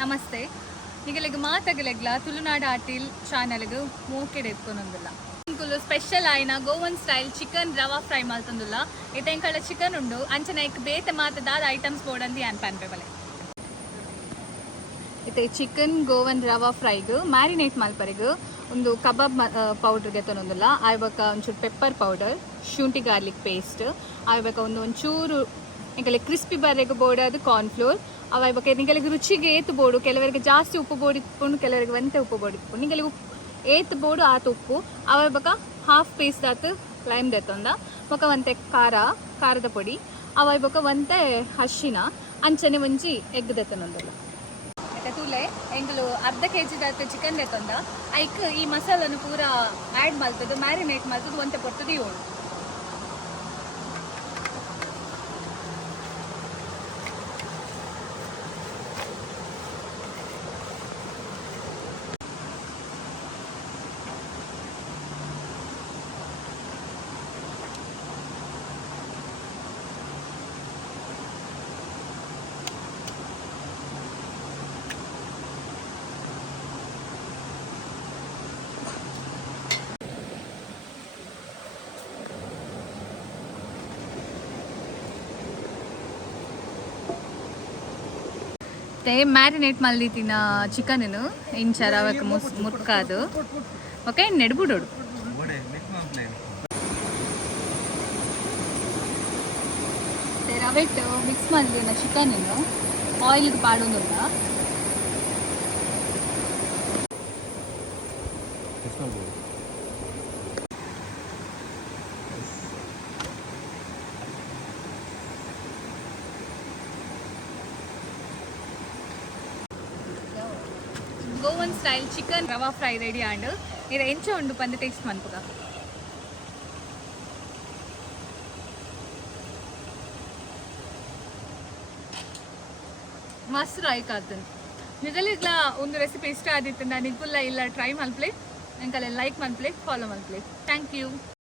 ನಮಸ್ತೆ. ನಿಗಲಿಗೆ ಮಾತಾಗಲೆಗ್ಲ ತುಳುನಾಡ Attil ಚಾನೆಲ್ಗೆ ಮೋಕೆಡೆ ಎತ್ಕೊಂಡೊಂದುಲ್ಲ. ಇಂಕುಲು special ಆಯ್ನ Govan style chicken rava fry ಮಲ್ತೊಂದುಲ್ಲ. ಇತೆಂಕಳ chicken ಉಂಡು ಅಂಚನೆ ಐಕ್ ಬೇತೆ ಮಾತದಾದ ಐಟಮ್ಸ್ ಬೋಡಂದಿ ಆನ್ ಪ್ಯಾನ್ಪೆ ಬಲೆ. ಇತ್ತೆ ಚಿಕನ್ ಗೋವನ್ ರವಾ ಫ್ರೈಗ್ ಮ್ಯಾರಿನೇಟ್ ಮಲ್ಪರೆಗ್ ಒಂದು ಕಬಾಬ್ ಪೌಡರ್ ಗೆತ್ತೊಂದುಲ್ಲ. ಆಯ್ಬಕ ಒಂಚೂರು ಪೆಪ್ಪರ್ ಪೌಡರ್, ಶುಂಠಿ ಗಾರ್ಲಿಕ್ ಪೇಸ್ಟ್, ಆಯ್ಬಕ ಒಂಚೂರು ಎಂಕಲೆ ಕ್ರಿಸ್ಪಿ ಬರ್ರೆಗ್ ಬೋಡಾದ ಕಾರ್ನ್ಫ್ಲೋರ್, ಅವಾಯ್ಬಕ ನಿಗಳಿಗೆ ರುಚಿಗೆ ಏತು ಬೋಡು, ಕೆಲವರಿಗೆ ಜಾಸ್ತಿ ಉಪ್ಪು ಬೋಡಿತ್ಕೊಂಡು ಕೆಲವರಿಗೆ ಒಂತೆ ಉಪ್ಪು ಬೋಡಿತ್ಕೊಂಡು ನಿಗಳಿಗೆ ಏತು ಬೋಡು ಆತ ಉಪ್ಪು ಅವಾಯ್ಬಕ ಹಾಫ್ ಪೀಸ್ ಆತು ಲೈಮ್ ದೆತ್ತೊಂದ ಬೊಕ ಒಂತೆ ಖಾರದ ಪೊಡಿ ಅವಾಯ್ಬಕ ಒಂತೆ ಅರ್ಶಿನ ಅಂಚನೆ ಒಂಜಿ ಎಗ್ ದೆತ್ತೊಂದುಲ್ಲ. ತೂಲೆ ಎಂಗ್ಲು ಅರ್ಧ kg ಚಿಕನ್ ದೆತ್ತೊಂದ ಐಕ್ ಈ ಮಸಾಲನ್ನು ಪೂರ ಆ್ಯಡ್ ಮಲ್ತದ್ದು ಮ್ಯಾರಿನೇಟ್ ಮಲ್ತದ್ದು ಒಂತೆ ಪೊರ್ತದು ಏಳು. ಮ್ಯಾರಿನೇಟ್ ಮಲ್ದಿತ್ತಿನ ಚಿಕನ್ ಇಂಚ ರವಕ್ಕೆ ಮುರ್ಕಾದು ಓಕೆ ನೆಡ್ಬಿಡೋಡು. ರವೆಟ್ ಮಿಕ್ಸ್ ಮಾಡಿದ ಚಿಕನ್ ಆಯಿಲ್ಗೆ ಪಾಡೋದಿಲ್ಲ. Goan style chicken rava fry ready and ಇದು ಎಂಚ ಉಂಡು ಪಂದ ಟೇಸ್ಟ್ ಮನ್ಪುಗ ಮಸ್ತ್ ಲೈಕ್ ಆತನು. ನಿಜಲಿಗ್ಲ ಒಂದು ರೆಸಿಪಿ ಇಷ್ಟ ಆದಿತ್ತು ನಾನು ನಿಗುಲ್ಲ ಇಲ್ಲ ಟ್ರೈ ಮಲ್ಪ್ಲೆ ಎಂಕಲ್ಲ ಲೈಕ್ ಮಲ್ಪ್ಲೆ ಫಾಲೋ ಮಲ್ಪ್ಲೆ. Thank you.